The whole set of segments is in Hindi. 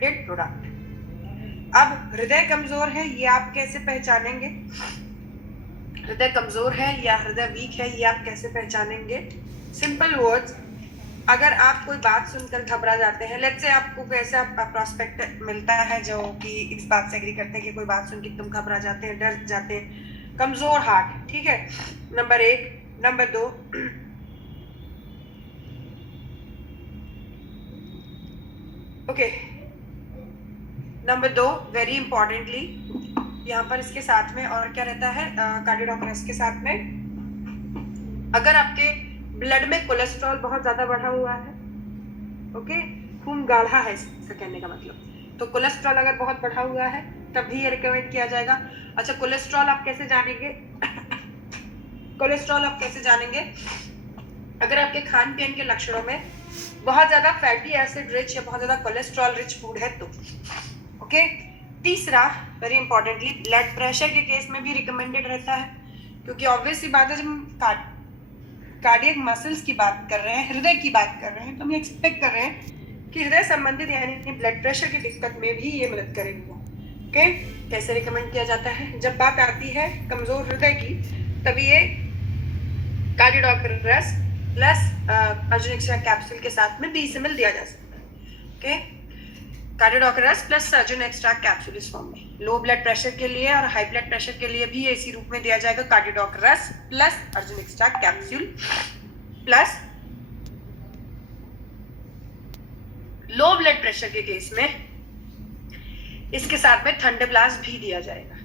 Recommended product. अब हृदय कमजोर है, ये आप कैसे पहचानेंगे? हृदय कमजोर है या हृदय वीक है, ये आप कैसे पहचानेंगे? सिंपल वर्ड्स, अगर आप कोई बात सुनकर घबरा जाते हैं, लेट्स से आपको कैसे प्रोस्पेक्ट मिलता है जो कि इस बात से एग्री करते हैं कि कोई बात सुन के तुम घबरा जाते हैं, डर जाते हैं, कमजोर हार्ट, ठीक है, number 1। Number 2, okay, number 2 very importantly यहाँ पर इसके साथ में और क्या रहता है, कार्डियोक अरेस्ट के साथ में अगर आपके ब्लड में कोलेस्ट्रॉल बहुत ज्यादा बढ़ा हुआ है, ओके, खून गाढ़ा है इसका कहने का मतलब, तो कोलेस्ट्रॉल अगर बहुत बढ़ा हुआ है तब भी ये रिकमेंड किया जाएगा। अच्छा, कोलेस्ट्रॉल आप कैसे जानेंगे? कोलेस्ट्रॉल आप कैसे जानेंगे? अगर आपके खान पीन के लक्षणों में बहुत ज्यादा फैटी एसिड रिच या बहुत ज्यादा कोलेस्ट्रॉल रिच फूड है तो, ओके। तीसरा वेरी इंपॉर्टेंटली, ब्लड प्रेशर के केस में भी रिकमेंडेड रहता है, क्योंकि ऑब्वियस सी बात है जब हम कार्डियक मसल्स की बात कर रहे हैं, हृदय की बात कर रहे हैं, तो हम एक्सपेक्ट कर रहे हैं कि हृदय संबंधित यानी ब्लड प्रेशर की दिक्कत में भी ये मदद करेगी। ओके, कैसे रिकमेंड किया जाता है? जब बात आती है कमजोर हृदय की, तभी ये cardiac arrest plus Arjun extra capsule के साथ में 20 ml दिया जा सकता है। Okay, cardiac arrest plus Arjun extra capsule इस फॉर्म में। लो ब्लड प्रेशर के लिए और हाई ब्लड प्रेशर के लिए भी इसी रूप में दिया जाएगा, cardiac arrest plus Arjun extra capsule plus low blood pressure के केस में इसके साथ में थंडरब्लास्ट भी दिया जाएगा।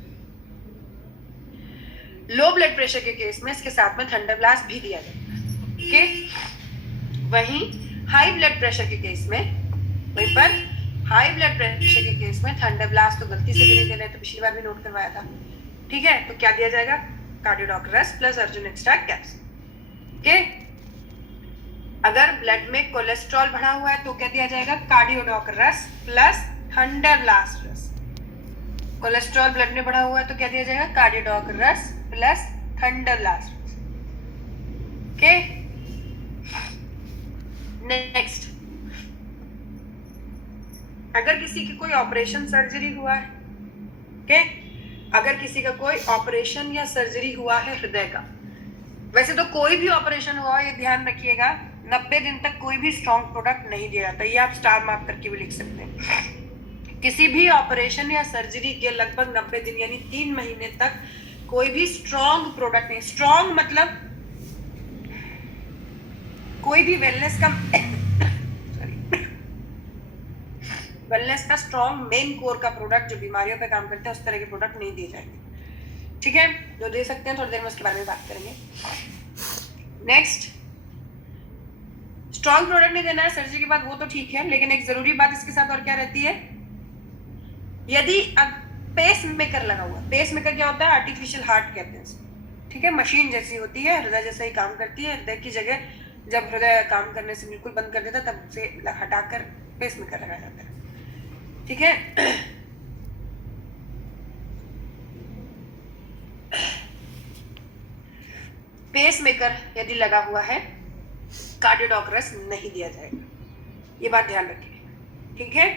लो ब्लड प्रेशर के केस में इसके साथ में थंडरब्लास्ट भी दिया जाएगा। ओके, वहीं हाई ब्लड प्रेशर के केस में, वहीं पर हाई ब्लड प्रेशर के केस में थंडरब्लास्ट तो गलती से भी नहीं देना है, तो पिछली बार भी नोट करवाया था, ठीक है। तो क्या दिया जाएगा? Cardiac arrest plus Arjun extra capsule. Okay, अगर ब्लड में कोलेस्ट्रॉल बढ़ा हुआ है तो क्या दिया जाएगा? Cardiac arrest plus thunderblast. Cholesterol blood में बढ़ा हुआ है तो क्या दिया जाएगा? Cardiac arrest plus thunderblast. Okay, next, अगर किसी की कोई ऑपरेशन सर्जरी हुआ है, ओके, अगर किसी का कोई ऑपरेशन या सर्जरी हुआ है हृदय का, वैसे तो कोई भी ऑपरेशन हुआ ये ध्यान रखिएगा 90 दिन तक कोई भी स्ट्रॉन्ग प्रोडक्ट नहीं दिया जाता, ये आप स्टार मार्क करके भी लिख सकते हैं। किसी भी ऑपरेशन या सर्जरी के लगभग 90 दिन यानी 3 महीने तक कोई भी स्ट्रॉन्ग प्रोडक्ट नहीं, स्ट्रॉन्ग मतलब कोई भी वेलनेस का स्ट्रॉन्ग मेन कोर का प्रोडक्ट जो बीमारियों पे काम करते हैं उस तरह के प्रोडक्ट नहीं दिए जाएंगे, ठीक है। जो दे सकते हैं थोड़ी देर में उसके बारे में बात करेंगे। नेक्स्ट, स्ट्रॉन्ग प्रोडक्ट नहीं देना है सर्जरी के बाद, वो तो ठीक है, लेकिन एक जरूरी बात इसके साथ और क्या रहती है, यदि पेस मेकर लगा हुआ, पेस मेकर क्या होता है? आर्टिफिशियल हार्ट कहते हैं, ठीक है, मशीन जैसी होती है, हृदय जैसा ही काम करती है। हृदय की जगह जब हृदय काम करने से बिल्कुल बंद कर देता है तब उसे हटाकर पेस मेकर लगाया जाता है, ठीक है। पेस मेकर यदि लगा हुआ है कार्डियोक अरेस्ट नहीं दिया जाएगा, ये बात ध्यान रखिए, ठीक है।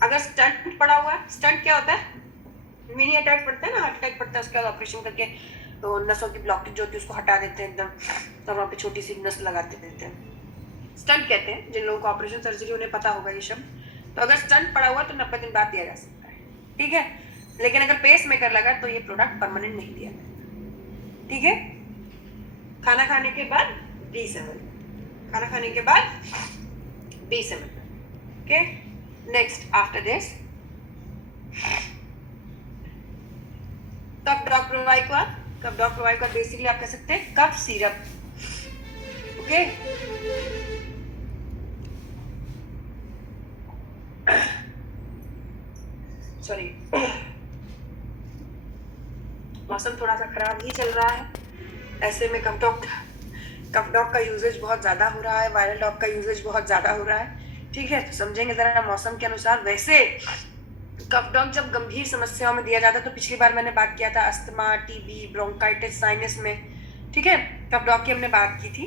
अगर स्टंट पड़ा हुआ है, स्टंट क्या होता है? मिनी अटैक पड़ता है ना, हार्ट अटैक पड़ता है, उसके बाद ऑपरेशन करके तो नसों की ब्लॉकेज जो होती है उसको हटा देते हैं एकदम, तो वहाँ पे छोटी सी नस लगाते देते हैं, स्टंट कहते हैं। जिन लोगों को ऑपरेशन सर्जरी उन्हें पता होगा ये शब्द। तो अगर स्टंट पड़ा हुआ तो 90 दिन बाद दिया जा सकता है, ठीक है, लेकिन अगर पेस मेकर लगा तो ये प्रोडक्ट परमानेंट नहीं दिया जाएगा, ठीक है। खाना खाने के बाद 20 ml, खाना खाने के बाद 20 ml, okay. Next, after this cough doctor basically आप कह सकते हैं कफ सिरप, ओके। सॉरी, मौसम थोड़ा सा खराब ही चल रहा है, ऐसे में कफ डॉग का यूजेज बहुत ज्यादा हो रहा है, वायरल डॉग का यूजेज बहुत ज्यादा हो रहा है, ठीक है। तो समझेंगे जरा मौसम के अनुसार। वैसे कफ डॉग जब गंभीर समस्याओं में दिया जाता है, तो पिछली बार मैंने बात किया था अस्थमा, टीबी, ब्रोंकाइटिस, साइनस में, ठीक है, कफ डॉग की हमने बात की थी।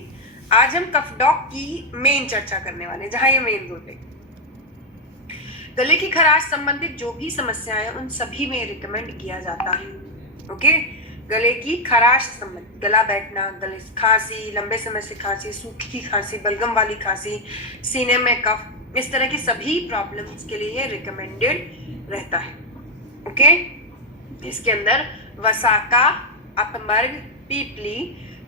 आज हम कफ डॉग की मेन चर्चा करने वाले हैं, जहां ये मेन रोल है। गले की खराश संबंधित जो भी समस्याएं उन सभी में रिकमेंड किया जाता है। ओके, गले की खराश संबंधित, गला बैठना, गले खांसी, लंबे समय से खांसी, सूखी खांसी, बलगम वाली खांसी, सीने में कफ, इस तरह की सभी प्रॉब्लम्स के लिए रेकमेंडेड रहता है। ओके, इसके अंदर वसाका, अपमर्ग, पीपली,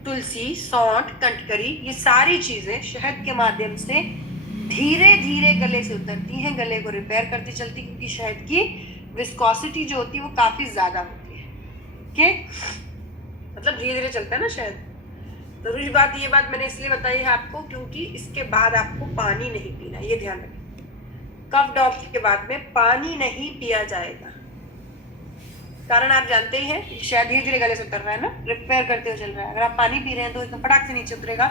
तुलसी, सौंठ, कंटकरी, ये सारी चीजें शहद के माध्यम से धीरे धीरे गले से उतरती हैं, गले को रिपेयर करती चलती, क्योंकि शहद की विस्कोसिटी जो होती है वो काफी ज्यादा होती है। ओके, मतलब धीरे धीरे चलता है ना शहद। जरूरी बात, ये बात मैंने इसलिए बताई है आपको क्योंकि इसके बाद आपको पानी नहीं पीना, ये ध्यान रखें। कफ डॉग के बाद में पानी नहीं पिया जाएगा, कारण आप जानते ही हैं, शायद धीरे धीरे गले से उतर रहा है ना, रिपेयर करते हुए चल रहा है। अगर आप पानी पी रहे हैं तो एकदम फटाक से नीचे उतरेगा,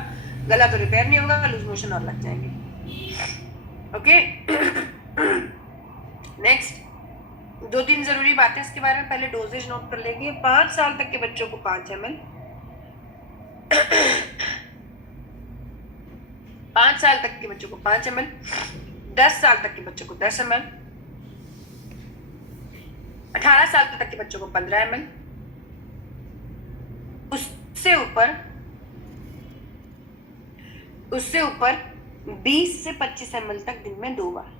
गला तो रिपेयर नहीं होगा, लूज मोशन और लग जाएंगे। ओके, नेक्स्ट 2-3 जरूरी बातें इसके बारे में, पहले डोजेज नोट कर लेंगे। 5 साल तक के बच्चों को 5 ml, 5 साल तक के बच्चों को 5 ml, 10 साल तक के बच्चों को 10 ml, 18 साल तक के बच्चों को 15 ml, उससे ऊपर 20 से 25 ml तक दिन में 2 बार,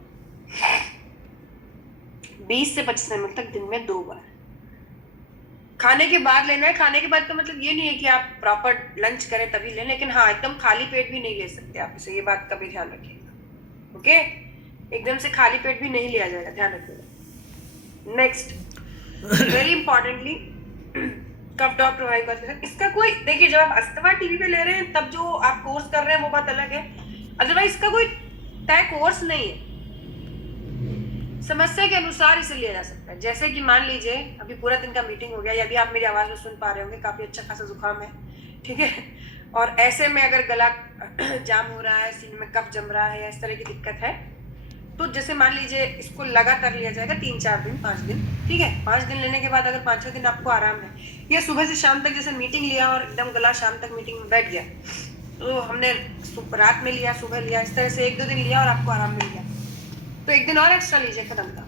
20 से 25 ml तक दिन में 2 बार। खाने के बाद लेना है। खाने के बाद का मतलब ये नहीं है कि आप प्रॉपर लंच करें तभी लें, लेकिन हाँ, एकदम खाली पेट भी नहीं ले सकते आप इसे, ये बात का भी ध्यान रखिएगा। ओके, एकदम से खाली पेट भी नहीं लिया जाएगा, ध्यान रखिएगा। नेक्स्ट, वेरी इंपॉर्टेंटली, कफ डॉग प्रोवाइड करते हैं। इसका कोई, देखिए, जब आप अस्थमा टीवी पे ले रहे हैं तब जो आप कोर्स कर रहे हैं वो बात अलग है, अदरवाइज इसका कोई तय कोर्स नहीं है, समस्या के अनुसार इसे लिया जा सकता है। जैसे कि मान लीजिए अभी पूरा दिन का मीटिंग हो गया, या अभी आप मेरी आवाज में सुन पा रहे होंगे, काफी अच्छा खासा जुकाम है, ठीक है, और ऐसे में अगर गला जाम हो रहा है, सीने में कफ जम रहा है, या इस तरह की दिक्कत है, तो जैसे मान लीजिए इसको लगातार लिया जाएगा 3-4 दिन, 5 दिन, ठीक है। 5 दिन लेने के बाद अगर 5वें दिन आपको आराम है, या सुबह से शाम तक जैसे मीटिंग लिया और एकदम गला शाम तक मीटिंग में बैठ गया, तो हमने रात में लिया, सुबह लिया, इस तरह से 1-2 दिन लिया और आपको आराम मिल गया, तो 1 दिन और एक्स्ट्रा लीजिए, खत्म था।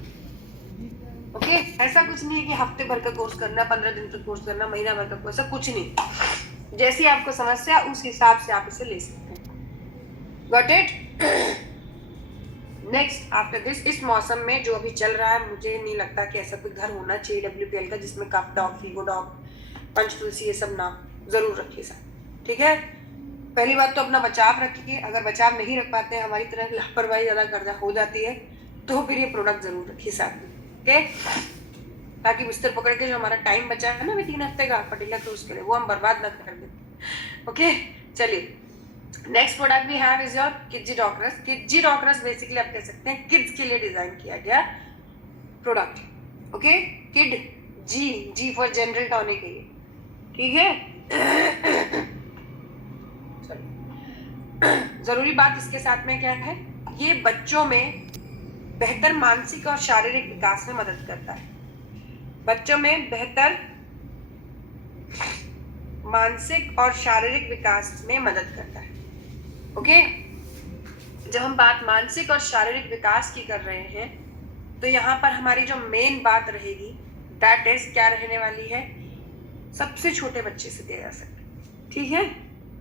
ओके, ऐसा कुछ नहीं है कि हफ्ते भर का कोर्स करना, 15 दिन का कोर्स करना, महीना भर का कोर्स, ऐसा कुछ नहीं। जैसी आपको समस्या उस हिसाब से आप इसे ले सकते हैं। Got it? Next after this, इस मौसम में जो अभी चल रहा है, मुझे नहीं लगता कि ऐसा कोई घर होना चाहिए WPL का जिसमें कफ डॉग, फीगो डॉग, पंच तुलसी, ये सब ना जरूर रखिए साथ, ठीक है। पहली बात तो अपना बचाव रखिए, अगर बचाव नहीं रख पाते हैं, हमारी तरह लापरवाही ज्यादा हो जाती है, तो फिर ये प्रोडक्ट जरूर रखिए साथ में, ओके, ताकि बिस्तर पकड़ के जो हमारा टाइम बचा है ना अभी 3 हफ्ते का पर्टिकुलर क्रूज के लिए, वो हम बर्बाद ना कर दें। ओके, चलिए, next product we have is your किडजी डॉक्रस। किडजी डॉक्रस बेसिकली आप कह सकते हैं किड्स के लिए डिजाइन किया गया product, okay. Kid, G for general tonic है ये, ठीक है। जरूरी बात इसके साथ में क्या है, ये बच्चों में बेहतर मानसिक और शारीरिक विकास में मदद करता है। बच्चों में बेहतर मानसिक और शारीरिक विकास में मदद करता है, ओके। जब हम बात मानसिक और शारीरिक विकास की कर रहे हैं, तो यहाँ पर हमारी जो मेन बात रहेगी, दैट इज क्या रहने वाली है, सबसे छोटे बच्चे से दिया जा सकता है, ठीक है।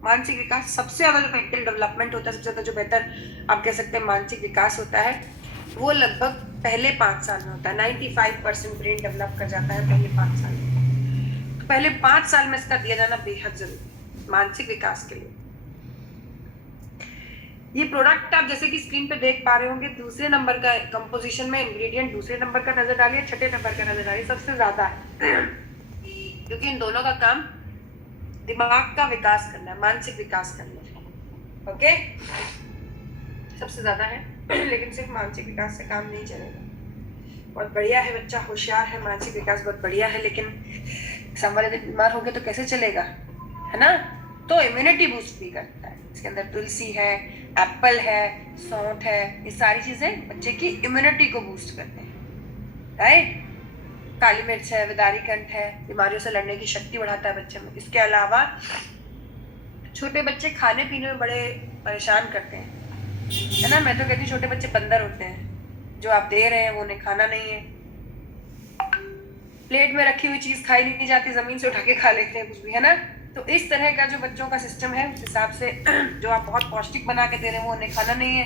मानसिक विकास सबसे ज्यादा जो मेंटल डेवलपमेंट होता है, सबसे ज्यादा जो बेहतर आप कह सकते हैं मानसिक विकास होता है, वो लगभग पहले 5 साल में होता है। 95% ब्रेन डेवलप कर जाता है पहले 5 साल में, तो पहले 5 साल में इसका दिया जाना बेहद जरूरी है मानसिक विकास के लिए। ये प्रोडक्ट आप जैसे कि स्क्रीन पे देख पा रहे होंगे, दूसरे नंबर का कंपोजिशन में इंग्रेडिएंट दूसरे नंबर का नजर डालिए, छठे नंबर का नजर डालिए, सबसे ज्यादा है क्योंकि इन दोनों का काम दिमाग का विकास करना है, मानसिक विकास करना है, ओके, सबसे ज्यादा है। लेकिन सिर्फ मानसिक विकास से काम नहीं चलेगा। बहुत बढ़िया है, बच्चा होशियार है, मानसिक विकास बहुत बढ़िया है, लेकिन सामने दिन बीमार हो गए तो कैसे चलेगा, है ना। तो इम्यूनिटी बूस्ट भी करता है, इसके अंदर तुलसी है, एप्पल है, सौंठ है, ये सारी चीजें बच्चे की इम्यूनिटी को बूस्ट करते हैं, राइट। काली मिर्च है, विदारी कंठ है, बीमारियों से लड़ने की शक्ति बढ़ाता है बच्चे में। इसके अलावा छोटे बच्चे खाने पीने में बड़े परेशान करते हैं, है ना। मैं तो कहती हूँ छोटे बच्चे बंदर होते हैं, जो आप दे रहे हैं वो उन्हें खाना नहीं है। प्लेट में रखी हुई चीज खाई नहीं जाती, जमीन से उठा के खा लेते हैं कुछ भी, है ना। तो इस तरह का जो बच्चों का सिस्टम है, उस हिसाब से जो आप बहुत पौष्टिक बना के दे रहे हैं वो उन्हें खाना नहीं है।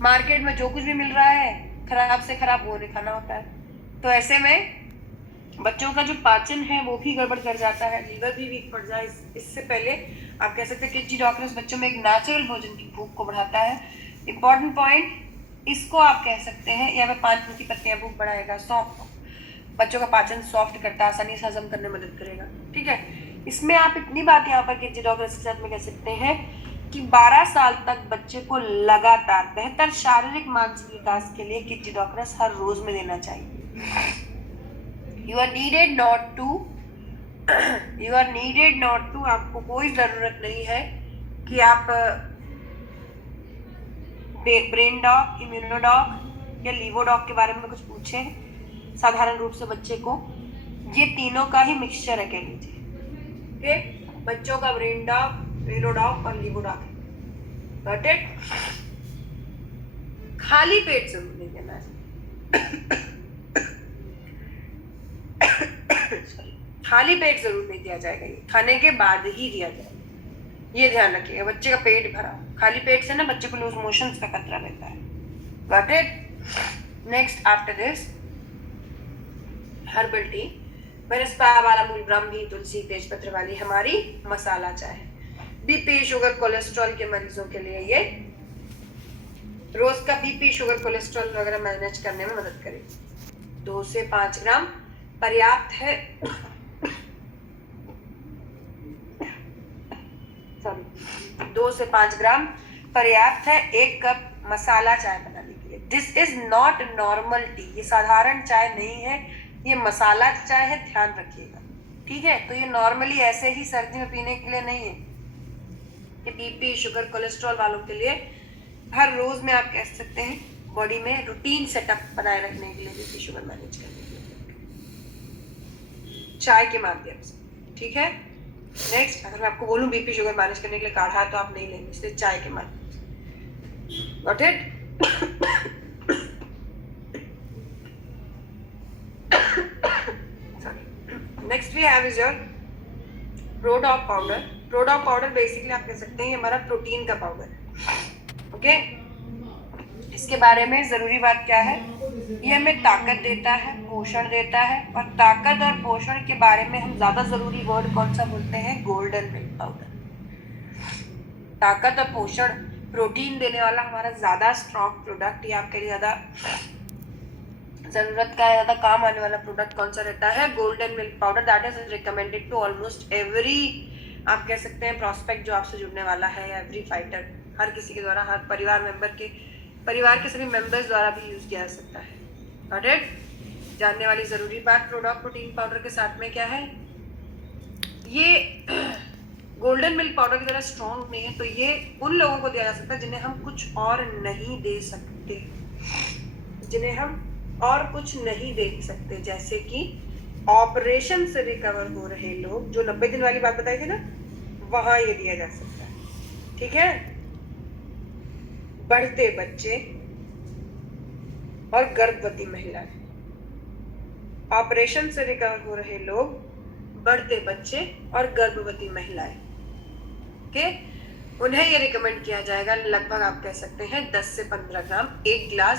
मार्केट में जो कुछ भी मिल रहा है खराब से खराब वो उन्हें खाना होता है। तो ऐसे में बच्चों का जो पाचन है वो भी गड़बड़ कर जाता है, लीवर भी वीक पड़ जाए। इससे पहले आप कह सकते हैं कि डॉक्टर्स बच्चों में एक नेचुरल भोजन की भूख को बढ़ाता है। इंपॉर्टेंट पॉइंट, इसको आप कह सकते हैं यहाँ पे 5 मीठी पत्तियां भूख बढ़ाएगा, सॉफ्ट बच्चों का पाचन सॉफ्ट करता है, आसानी से हजम करने में मदद करेगा। ठीक है, इसमें आप इतनी बात यहाँ पर किड्जी डॉक्टर्स के साथ में कह सकते हैं कि 12 साल तक बच्चे को लगातार बेहतर शारीरिक मानसिक विकास के लिए किड्जी डॉक्टर्स हर रोज में देना चाहिए। You are needed not to, आपको कोई जरूरत नहीं है कि आप ब्रेन डॉग, इम्यूनो डॉग या लीवो डॉग के बारे में कुछ पूछें। साधारण रूप से बच्चे को ये तीनों का ही मिक्सचर है कह लीजिए। ओके, बच्चों का ब्रेन डॉग, इम्यूनो डॉग और लीवो डॉग है। Got it? खाली पेट जरूर नहीं देना है। खाली पेट जरूर नहीं दिया जाएगा, ये खाने के बाद ही दिया जाएगा, ये ध्यान रखिएगा। बच्चे का पेट भरा, खाली पेट से ना बच्चे को लूज मोशंस का खतरा रहता है। Got it? Next after this, herbal tea, वनस्पति वाला मूल, ब्राह्मी, तुलसी, तेजपत्र वाली हमारी मसाला चाय। बीपी, शुगर, कोलेस्ट्रॉल के मरीजों के लिए ये रोज का बीपी, शुगर, कोलेस्ट्रॉल वगैरह मैनेज करने में मदद करेगी। 2 से 5 ग्राम पर्याप्त है। सॉरी, 2 से 5 ग्राम पर्याप्त है 1 कप मसाला चाय बनाने के लिए। This is not normal T, ये साधारण चाय नहीं है, ये मसाला चाय है, ध्यान रखिएगा। ठीक है, तो ये नॉर्मली ऐसे ही सर्दी में पीने के लिए नहीं है, ये बीपी, शुगर, कोलेस्ट्रॉल वालों के लिए हर रोज में आप कह सकते हैं बॉडी में रूटीन सेटअप बनाए रखने के लिए, बीपी शुगर मैनेज करने के लिए चाय के माध्यम से। ठीक है, नेक्स्ट, अगर मैं आपको बोलूं बीपी शुगर मैनेज करने के लिए काढ़ा तो आप नहीं लेंगे, इसलिए चाय के माध्यम से। Got it? Next we have is your प्रोडॉक पाउडर। प्रोडॉक पाउडर बेसिकली आप कह सकते हैं हमारा प्रोटीन का पाउडर है। ओके, इसके बारे में जरूरी बात क्या है, ये हमें ताकत देता है, पोषण देता है। और ताकत और पोषण के बारे में हम ज्यादा जरूरी वर्ड कौन सा बोलते हैं? Golden milk powder. ताकत और पोषण, प्रोटीन देने वाला हमारा ज्यादा स्ट्रॉन्ग प्रोडक्ट, ये आपके लिए ज्यादा जरूरत का, ज्यादा काम आने वाला प्रोडक्ट कौन सा रहता है? Golden milk powder. That is recommended to almost every, आप कह सकते हैं प्रॉस्पेक्ट जो आपसे जुड़ने वाला है, या एवरी फाइटर, हर किसी के द्वारा, हर परिवार के सभी मेंबर्स द्वारा भी यूज किया जा सकता है। Got it? जानने वाली जरूरी बात प्रोडक्ट प्रोटीन पाउडर के साथ में क्या है, ये गोल्डन मिल्क पाउडर की तरह स्ट्रॉन्ग नहीं है, तो ये उन लोगों को दिया जा सकता है जिन्हें हम कुछ और नहीं दे सकते, जैसे कि ऑपरेशन से रिकवर हो रहे लोग, जो 90 दिन वाली बात बताई थी ना, वहां ये दिया जा सकता है। ठीक है, बढ़ते बच्चे और गर्भवती महिलाएं, ऑपरेशन से रिकवर हो रहे लोग, बढ़ते बच्चे और गर्भवती महिलाएं, ओके, उन्हें ये रिकमेंड किया जाएगा लगभग आप कह सकते हैं 10 से 15 ग्राम 1 गिलास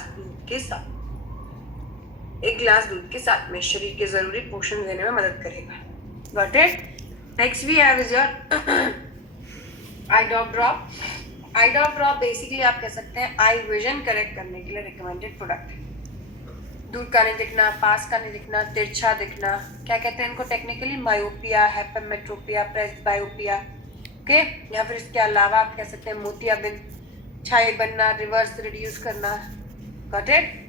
दूध के साथ में शरीर के जरूरी पोषण देने में मदद करेगा। Got it? Next we have is your eye drop basically आप कह सकते हैं आई विजन करेक्ट करने के लिए रिकमेंडेड प्रोडक्ट है। दूर का नहीं दिखना, पास का नहीं दिखना, तिरछा दिखना, क्या कहते हैं इनको technically? Myopia, hypermetropia, presbyopia. Okay, या फिर इसके अलावा आप कह सकते हैं मोतियाबिंद, छाई बनना, रिवर्स रिड्यूस करना। Got it?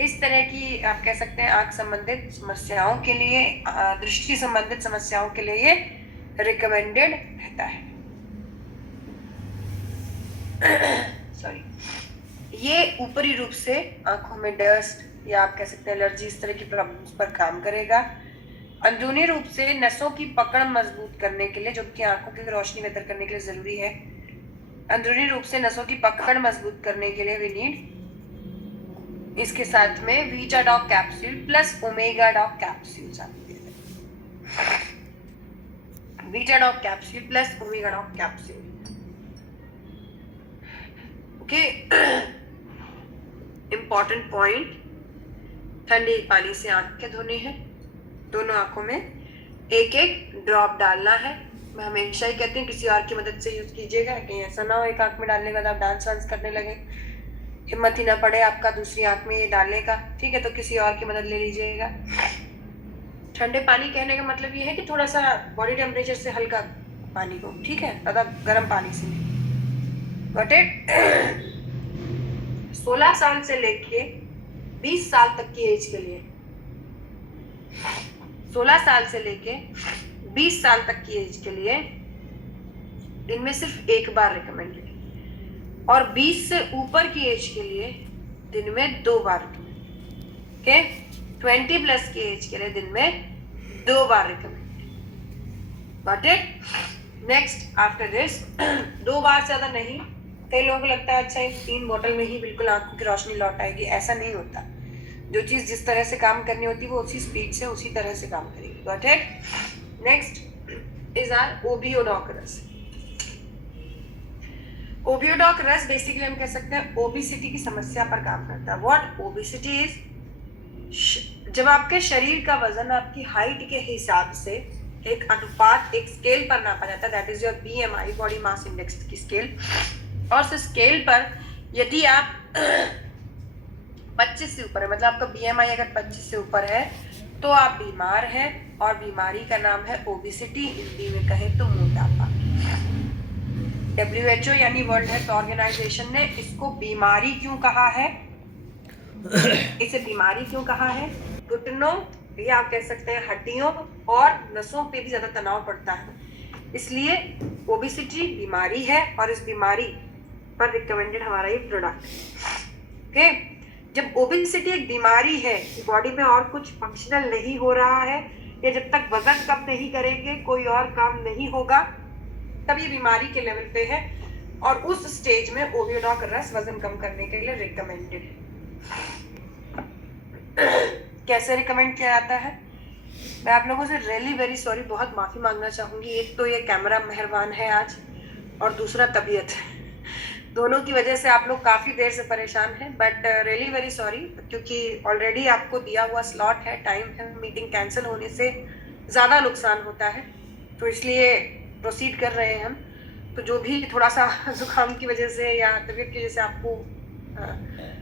इस तरह की आप कह सकते हैं आंख संबंधित समस्याओं के लिए, दृष्टि संबंधित समस्याओं के लिए ये रिकमेंडेड रहता है। सॉरी, ये ऊपरी रूप से आंखों में डस्ट या आप कह सकते हैं एलर्जी, इस तरह की प्रॉब्लम्स पर काम करेगा। अंदरूनी रूप से नसों की पकड़ मजबूत करने के लिए, जो कि आंखों की रोशनी बेहतर करने के लिए जरूरी है, अंदरूनी रूप से नसों की पकड़ मजबूत करने के लिए वी नीड इसके साथ में वीटाडॉक capsule plus omega doc capsules आती है। वीटाडॉक capsule plus omega doc capsule. Okay, important point, ठंडे पानी से आंखें धोने हैं, दोनों आंखों में एक एक ड्रॉप डालना है। मैं हमेशा ही कहती हूँ किसी और की मदद से यूज कीजिएगा, कहीं ऐसा ना हो एक आंख में डालने के बाद आप डांस वांस करने लगे, हिम्मत ही ना पड़े आपका दूसरी आंख में ये डालने का, ठीक है, तो किसी और की मदद ले लीजिएगा। ठंडे पानी कहने का मतलब ये है कि थोड़ा सा बॉडी टेम्परेचर से हल्का पानी को, ठीक है, ज्यादा गर्म पानी से नहीं। Got it? 16 साल से लेके 20 साल तक की एज के लिए, 16 साल से लेके 20 साल तक की एज के लिए दिन में सिर्फ एक बार रिकमेंडेड, और 20 से ऊपर की एज के लिए दिन में 2 बार रिकमेंडेड। ओके, 20 प्लस की एज के लिए दिन में 2 बार recommended. Got it? Next after this 2 बार से ज्यादा नहीं। कई लोगों को लगता है अच्छा 3 बोतल में ही बिल्कुल आंखों की रोशनी लौट आएगी, ऐसा नहीं होता। जो चीज जिस तरह से काम करनी होती है वो उसी स्पीड से उसी तरह से काम करेगी। Got it? Next is our ओबियोडॉक रस। ओबियोडॉक रस बेसिकली हम कह सकते हैं ओबिसिटी की समस्या पर काम करता है। What obesity is? जब आपके शरीर का वजन आपकी हाइट के हिसाब से एक अनुपात, एक स्केल पर नापा जाता है, that is your BMI, body mass index की स्केल, और उस स्केल पर यदि आप 25 से ऊपर है, मतलब आपका बीएमआई अगर 25 से ऊपर है तो आप बीमार हैं, और बीमारी का नाम है ओबिसिटी, हिंदी में कहें तो मोटापा। WHO यानी वर्ल्ड हेल्थ ऑर्गेनाइजेशन ने इसको बीमारी क्यों कहा है? इसे बीमारी क्यों कहा है? घुटनों या आप कह सकते हैं हड्डियों और नसों पे भी ज्यादा तनाव पड़ता है, इसलिए ओबिसिटी बीमारी है, और इस बीमारी पर रिकमेंडेड हमारा ये प्रोडक्ट। ओके, जब ओबेसिटी एक बीमारी है, बॉडी में और कुछ फंक्शनल नहीं हो रहा है, या जब तक वजन कम नहीं करेंगे कोई और काम नहीं होगा, तब ये बीमारी के लेवल पे है, और उस स्टेज में ओबियोडॉक रस वजन कम करने के लिए रिकमेंडेड है। कैसे रिकमेंड किया जाता है? मैं आप लोगों से रियली वेरी सॉरी, बहुत माफी मांगना चाहूंगी। एक तो ये कैमरा मेहरबान है आज, और दूसरा तबीयत, दोनों की वजह से आप लोग काफी देर से परेशान हैं, बट रियली वेरी सॉरी, क्योंकि ऑलरेडी आपको दिया हुआ स्लॉट है, टाइम है, मीटिंग कैंसिल होने से ज्यादा नुकसान होता है, तो इसलिए प्रोसीड कर रहे हैं हम। तो जो भी थोड़ा सा जुकाम की वजह से या तबीयत की वजह से आपको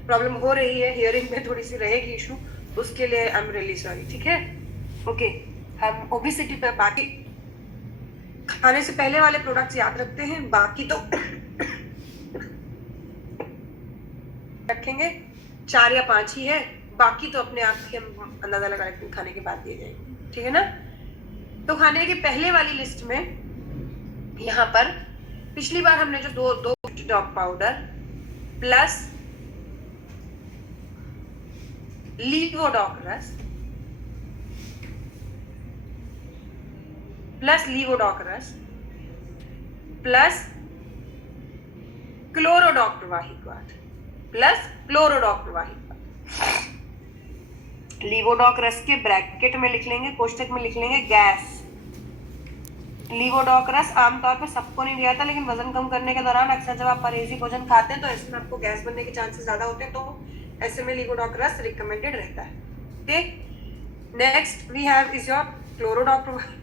प्रॉब्लम हो रही है, हियरिंग में थोड़ी सी रहेगी इशू, उसके लिए आई एम रियली सॉरी, ठीक है? ओके, हम ओबेसिटी पे बाकी खाने से पहले वाले प्रोडक्ट्स याद रखते हैं, बाकी तो रखेंगे 4 या 5 ही है, बाकी तो अपने आप ही हम अंदाजा लगा रखते हैं, खाने के बाद दिए जाएंगे, ठीक है ना? तो खाने के पहले वाली लिस्ट में यहाँ पर पिछली बार हमने जो दो डॉग पाउडर प्लस लीवोडॉक रस प्लस क्लोरोडॉक प्रवाहिक प्लस क्लोरोडॉक प्रवाहिक, लीवोडॉक रस के ब्रैकेट में लिख लेंगे, कोष्टक में लिख लेंगे गैस। लीवोडॉक रस आमतौर पे सबको नहीं दिया था, लेकिन वजन कम करने के दौरान अक्सर जब आप परहेजी भोजन खाते हैं तो ऐसे में आपको गैस बनने के चांसेस ज्यादा होते हैं, तो ऐसे में लीवोडॉक रस रिकमेंडेड रहता है। Okay, next we have is your क्लोरोडॉक प्रवाहिक।